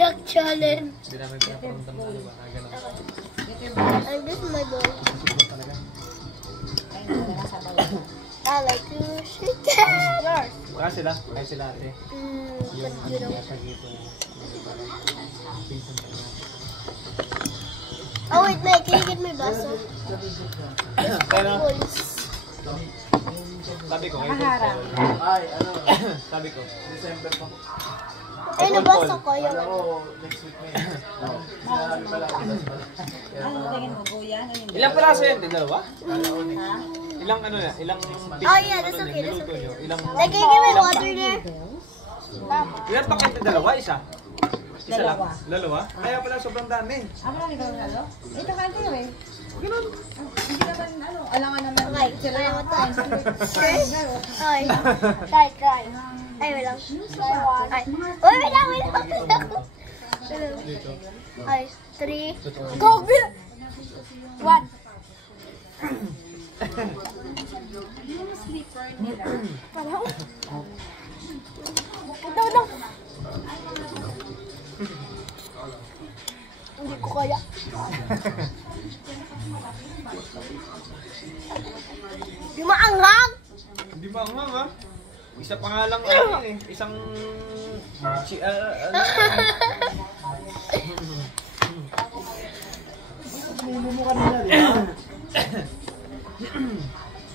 duck challenge. Hindi namin pinaparamdam na ano ba? Gano'n. And this is my bowl. I like to shake it. Baka sila. Kaya sila ate. Yung nagkasagito. Oh wait, Mike, can you get my baso? Pero, sabi ko, ngayon Ay, ano? sabi ko, December pa. Ay, nabasa ko yung Wala ko next week na yun. Sinabi pala ako. Ano tingin mo, Kuya? ilang peraso yan? Dalawa? Ilang ano na? Ilang Oh yeah, that's okay, that's niluto okay. nyo? Ilang... Like, can you give me water there? Ilan pa kayo? Dalawa? Isa? Isa lang? Dalawa? Kaya pala sobrang dami. Ako lang ikaw lalo? Ito ka kayo eh. Ganun. Hindi naman, ano, alangan naman. Okay, sila yung ito. Okay, try. Ay, wait lang. Ay, uy, wait lang. Dito. Ay, 3, go, 1. Ito. Hindi ko kaya. Di maanghang! Hindi ba nga ha? Isa pa nga lang ano eh. Isang... Mo kanina, di ba?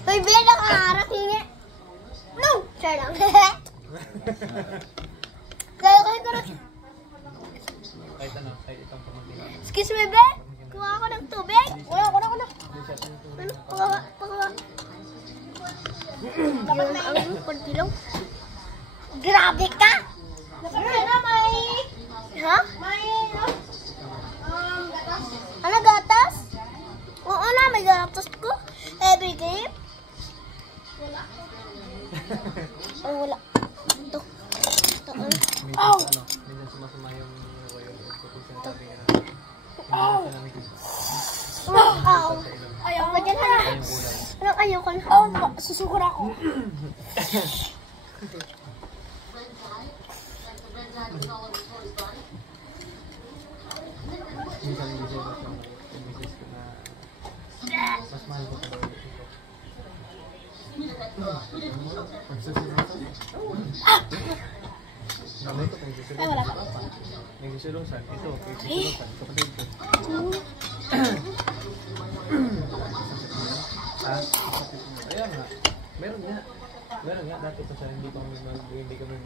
Uy, Bea, nakaharap hingi. No! Sure lang. Kaya ko na. Kahit ano, kahit itong pamangkin. Excuse me, Bea. Kuha ako ng tubig. Kuha. Pakuha. Dapat ang kontilong. Grabe ka! May... Ha? Gatas. Ano, gatas? Oo na, may gatas ko. Everyday. Wala. Ay, wala. Ito. Ow! Minsan sumasama yung sinasabi nga. Ow! Ayaw ko dyan, ha? Anong ayaw ko na? Susukor ako. Minsan yung misis ko na mas mahal ko pa daw ito. Ay, wala pa. Nagsisulungsan. Ito, nagsisulungsan. Kapatid ko. Ayan nga. Meron nga. Dati pa siya, hindi kami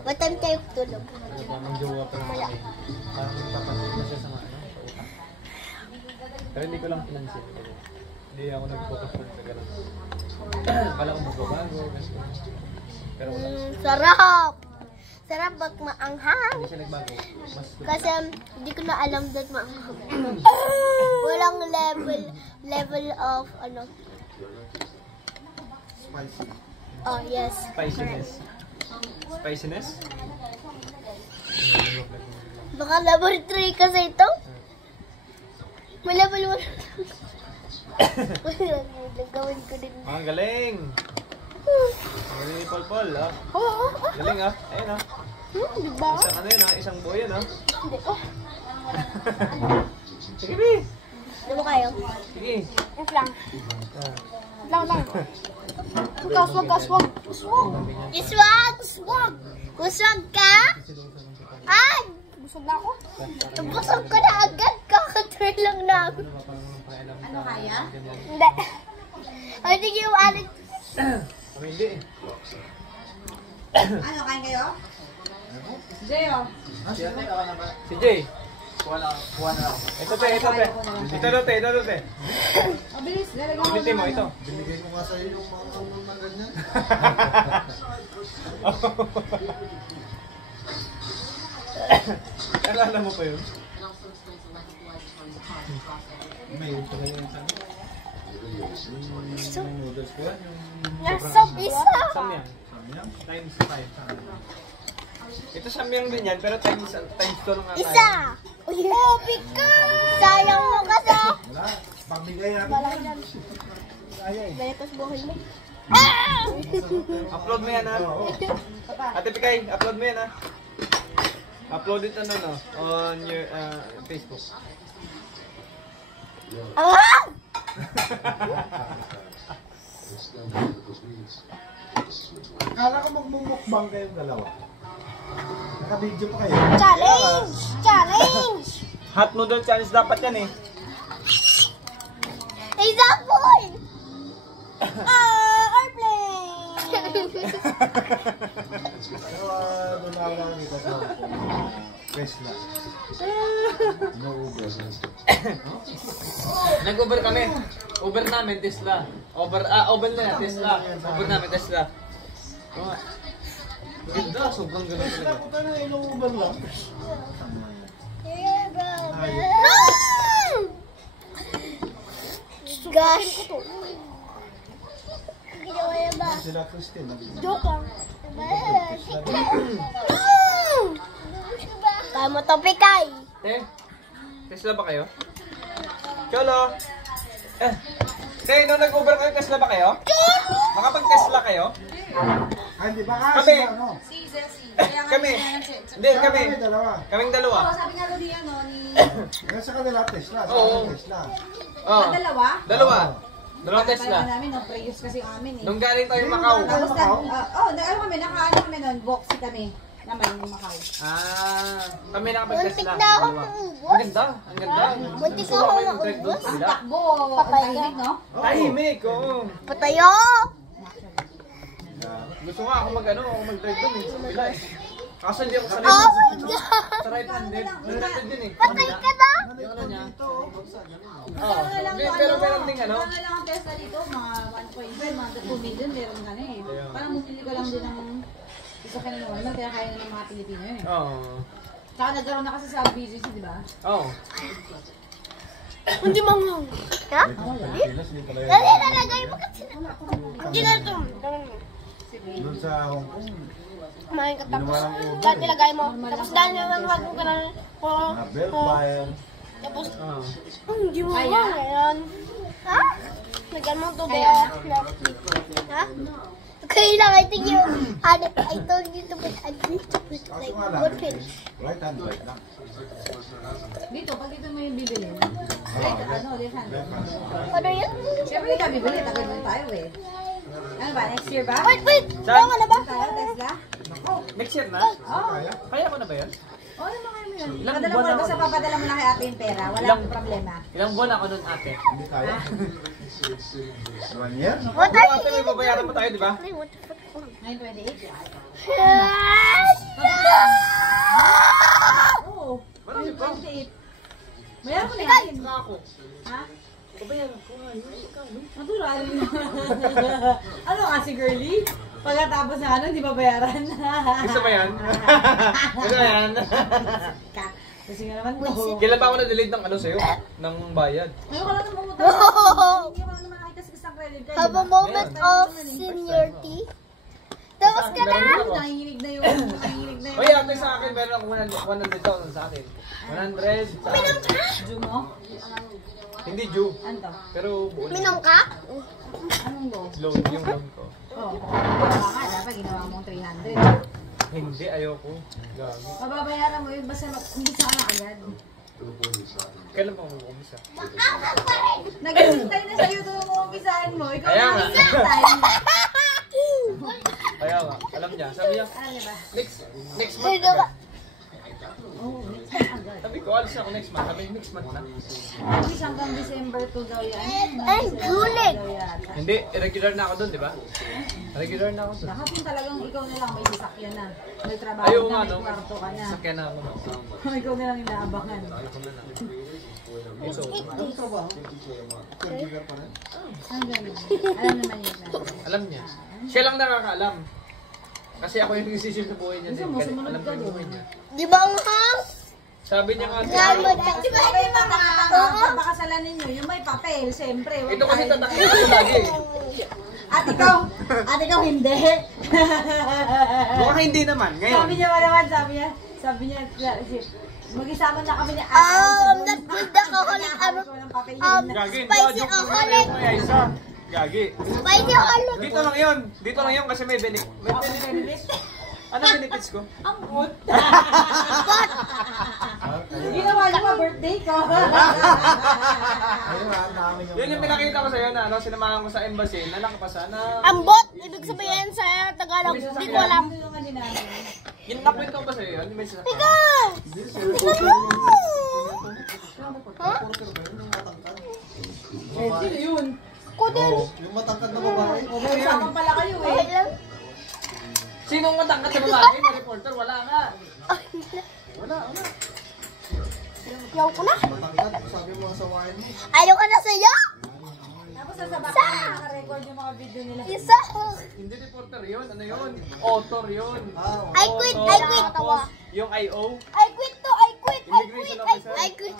What time tayo tulog? ano pa, may jowa pa naman kami. Parang nagpapansin na siya sa mga sa utak. Pero hindi ko lang pinansin. Hindi ako nag-focus pa sa gano'n. Kala ko magbabago. Pero wala. Sarap! Sarap pag maanghang. Hindi siya nagbago. Mas Kasi hindi ko na alam that maanghang. Walang level of ano. Spicy. Oh, yes. spiciness. Spiciness? Baka level 3 kasi ito. May level 1. Gawin ko din. Ang galing! Ang galing ni Paul, ah. Galing, ah. Ayun, ah. Diba? Isang ano yun, ah. Isang buo yun, ah. Hindi. Oh. Sige, Bi. Ano mo kayo? Sige. Wait lang. Ah. Lang. Swag. Busog ka? Ay! Busog na ako? Busog ka na agad. Kaka-try lang na ako. Ano kaya? Hindi. I think you wanted... Kami hindi, eh. Ano, kain kayo? Jeyo. Si ate, ako na ba? Si Jay. Kuha na ako. Ito, te. Ito, te. Mabilis, lalagyan mo. Pilitin mo, ito. Binigay ko nga sa'yo yung mga tulong ng ganyan. Alala mo pa yun? May ito na yun sa akin. Yung noodles ko yan, yung... Nasa isa. Samyang. Samyang? Times 5. Ito samyang din yan, pero times 2 lang nga tayo. Isa. Oh, pika. Sayang mo kasi. Wala. Pagbigay natin. Malaki yan. Kaya eh. Ganito's buhay mo. Upload mo yan, ha? Ate Pikay, upload mo yan, ha? Upload it on your Facebook. Ah! Akala ko magmumukbang kayong dalawa. Naka-video pa kayo. Challenge! Challenge! Hot noodle challenge dapat yan eh. Example! Airplane! Doon na ako nakakita sa Tesla. No-Uber. Nag-Uber kami. Uber namin, Tesla. Uber na yan, Tesla. Uber namin, Tesla. Oh. Ganda, sobrang ganda Tesla, talaga. puta na ilo-Uber lang. Gosh! Sila Christine. Joke lang. Kaya mo to, Pikay. Tesla ba kayo? Cholo! Nung nag-Uber kayo, Tesla ba kayo? Makapag-Tesla kayo? Ay, di ba? Kami. Sila, ano? Si Ceci. Kaya nga Kami. niya ng- Hindi, kami. Kami dalawa. Kaming dalawa. Oo, sabi nga doon ni ano, ni... Ngayon sa kanila, Tesla. Sa Oo. kanila, Tesla. Oh. Dalawa? Dalawa. Dalawang Kaya Tesla. namin, no, Prius kasi yung amin eh. Nung galing tayo Macau. Tapos Macau? ano kami, nakaano kami nun, boxy kami. Naman yung Macau. Kami Muntik nakapag-Tesla. na ako Dalawa. maubos. Ang ganda, ang ganda. Muntik Gusto ako ko kayo mag-drive doon maubos. Ang sila. takbo, ang Patay ka. tahimik, no? Tahimik, oo. Patayo! Gusto nga ako mag-drive doon eh. Sa kabila eh. Kaso hindi ako sanay Oh sa my God! sa right handed. Right handed din eh. Patay ka na! Yung ano niya. Kaya nga lang yung Pero meron ding ano. Kaya nga lang ang Tesla dito, mga 1.5, mga 2 million, meron ka na eh. Parang bumili ka lang din ng sasakyan na normal, kaya kaya na ng mga Pilipino yun eh. Oo. Tsaka nagkaroon na kasi sa BGC, di ba? Oo. Hindi mo nga. Ha? Pilipinas, hindi pala yun. Dali, nalagay mo kasi. Hindi na ito. Doon sa Hong Kong, Kumain ka tapos. Dahil nilagay mo. Tapos dahil naman mo ka ng... mga Bellfire. Tapos, Oo. hindi mo Kaya? nga ngayon. Ha? Lagyan mo ito Kaya? Ha? Kailangan ito yung... I told you to put a little bit Kaso like nga lang, one pin. right hand drive lang. Dito, pag dito mo yung bibili, right, ano, left hand. Left hand. Ano yun? Siyempre, hindi ka bibili, tagal mo tayo eh. Ano ba, next year ba? Wait! Saan? Tama na ba? Tayo, Tesla? Next year na? Oo. Kaya? Kaya ko na ba yan? Oo, ano ba kayo mo yun? Ilang Padala buwan mo, ako? basta papadala mo na kay ate yung pera, wala Ilang- akong problema. Ilang buwan ako nun ate? Hindi kaya? 1 year? What Oo, are ate, may babayaran pa tayo, di ba? you What the fuck? Ngayon, 28? Yes! Oo. Marami pa. 28. Bayaran ko na yan. Saka ako. Ha? Babayaran ko nga yun. Natural. Ano kasi, girly? Pagkatapos na ano, di ba bayaran? Gusto ba yan? Gusto ba yan? Kasi nga naman to. Kailan pa ako na-delete ng ano sa'yo? Ng bayad? Ngayon ka lang nang pumunta. No! Hindi ko lang naman nakita sa isang credit card. Have a moment of seniority. Tapos ka na! Nanginginig na yung... Nanginginig na yung... Oy, ate sa akin, meron ako 100,000 sa akin. 100 sa akin. Due mo? Hindi due. Ano to? Pero buo lang. Minom ka? Anong go? Loan yung loan ko. Oo. Baka nga, dapat ginawa mong 300. Hindi, ayoko. Gago. Mababayaran mo yun, basta hindi sa ka agad. Kailan pa mag-umpisa? Nag-hintay na sa'yo doon mo umpisahan mo. Ikaw Kaya na nga. hintay. Kaya nga, alam niya. Sabi niya, Alam niya ba? next month Sino ba? agad. Oo, next time agad. Sabi ko, alis ako next month. Sabi, next month na. At hanggang December 2 daw yan. Ay, gulit. Hindi, regular na ako doon, di ba? Regular na ako doon. Lahat yung talagang ikaw na lang may sasakyan na. May trabaho Ayaw na, nga, may no? kwarto ka na. Sakyan na ako. Ikaw na lang inaabangan. Ayaw ko na lang. So, Caregiver pa rin? Hanggang yun. Alam naman yun na. alam niya. Siya lang nakakaalam. Kasi ako yung nag-isisip sa buhay niya Gusto din. mo, Kaya sumunod alam ko ka yung doon. buhay niya. Di ba ang ham? Sabi niya nga, Gamot ka. Di ba kayo mga pakasalan ninyo, yung may papel, siyempre. ito kasi tatakbo ko lagi. At ikaw hindi. Baka hindi naman, ngayon. Sabi niya pa naman, sabi niya, mag-isama na kami ni Ate. Not good alcoholic. Gagi, Spicy joke lang alcoholic. yun, may isa. Gagi. Spicy alcoholic. Dito lang yun kasi may benik. May benik. Ano benefits ko? Ambot. Ambot! Ginawa niya pa birthday ko. Ayun, namin Yun yung pinakita ko sa'yo na ano, sinamahan ko sa embassy na nakapasa na... Ambot! Ibig sabihin sa Tagalog, hindi ko alam. Tulungan din namin. Yung nakwento ko ba sa'yo yun? May sasakyan. Ikaw! Tignan mo! Ha? Sino yun? Ko din. Yung matangkad na babae. May usapan pala kayo eh. Okay lang. Sinong matangkat sa babae na reporter? Wala nga. Wala. Yaw ko na. Matangkad, sabi mo sa wine mo. Ayaw ka na sa'yo? Tapos sa baka naka-record yung mga video nila. Isa. Hindi reporter yun. Ano yun? Author yun. I quit. Tapos, yung I.O. I quit to. I quit. Immigration officer. I quit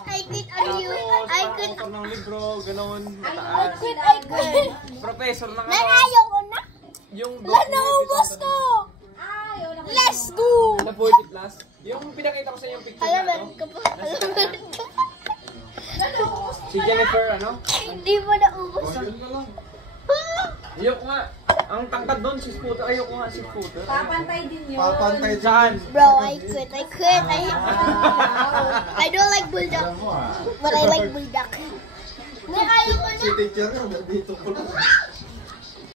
on you. I quit. Author ng libro, ganun, I mataas. quit. I quit. Professor ng Nan, ayaw ko na. Yung Wala, naubos ko. Ayaw na. Let's go. Na Poetry Plus. Yung pinakita ko sa yung picture na Halaman ano. ka pa. Halaman ka pa. Si Jennifer, ano? Hindi mo naubos. Yun ka lang. Ayoko nga. Ang tangkad doon, 6 footer. Ayoko nga, 6 footer. Papantay din yun. Papantay Saan? Bro, I quit. I don't like bulldog. Alam mo ah. But I like bulldog. Nay, ayaw ko na. Si teacher yun, nandito ko lang.